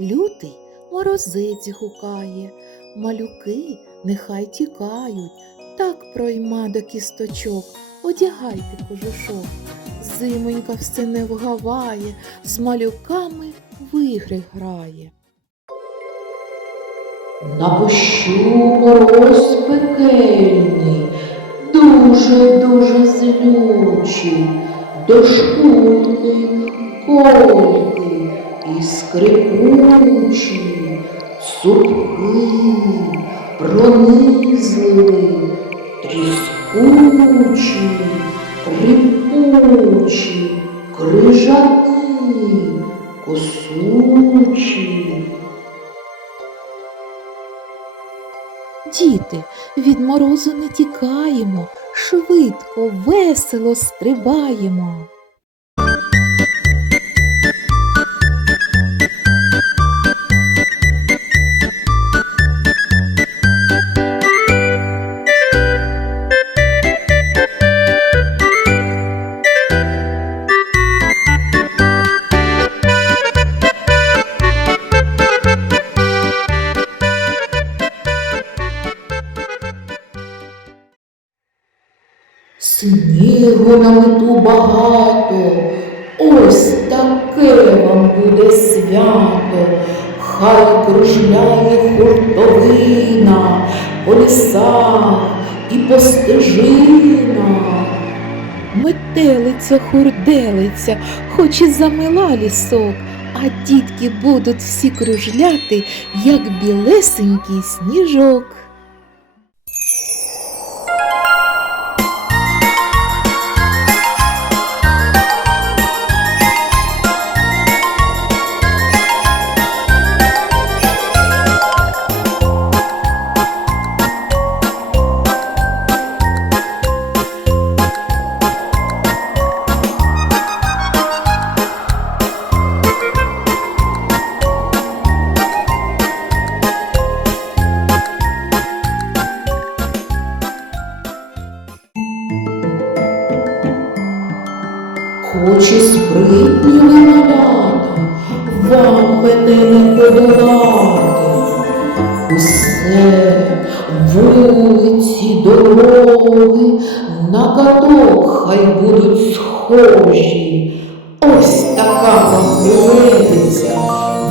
Лютий морозець гукає, малюки нехай тікають, так пройма до кісточок, одягайте кожушок. Зимонька все не вгаває, з малюками в ігри грає. Напущу мороз пекельний, дуже-дуже злючий, дошкульний, кольки і скрипучий, сухий, пронизливий, тріскучий, рипучий, крижаний, косучий. Діти, від морозу не тікаємо, швидко, весело стрибаємо. Снігу на мету багато, ось таке вам буде свято, хай кружляє хуртовина по лісах і по стежинах. Метелиця, хурделиця, хоч і замила лісок, а дітки будуть всі кружляти, як білесенький сніжок. Хоч і спритні ви вам мене не подолати. Усе вулиці, дороги, на каток хай будуть схожі. Ось така вам приведеться,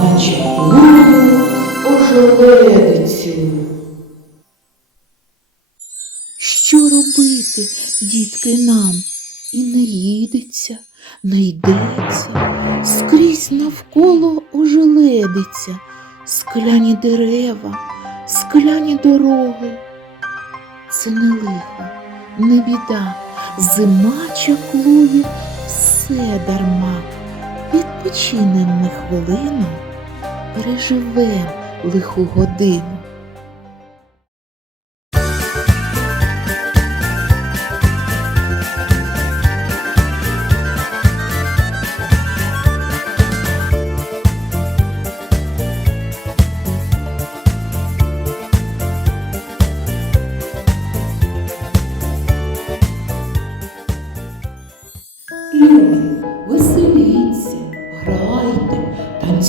наче тую ожеледицю. Що робити, дітки, нам? І не їдеться, не йдеться, скрізь навколо ожеледиться, скляні дерева, скляні дороги. Це не лихо, не біда, зима чаклує все дарма. Відпочинем ми хвилину, переживем лиху годину.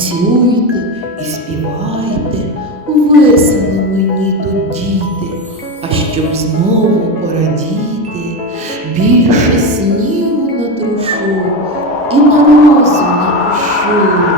Танцюйте і співайте, весело мені тут діти, а щоб знову порадіти, більше снігу натрушу і морозу напишу.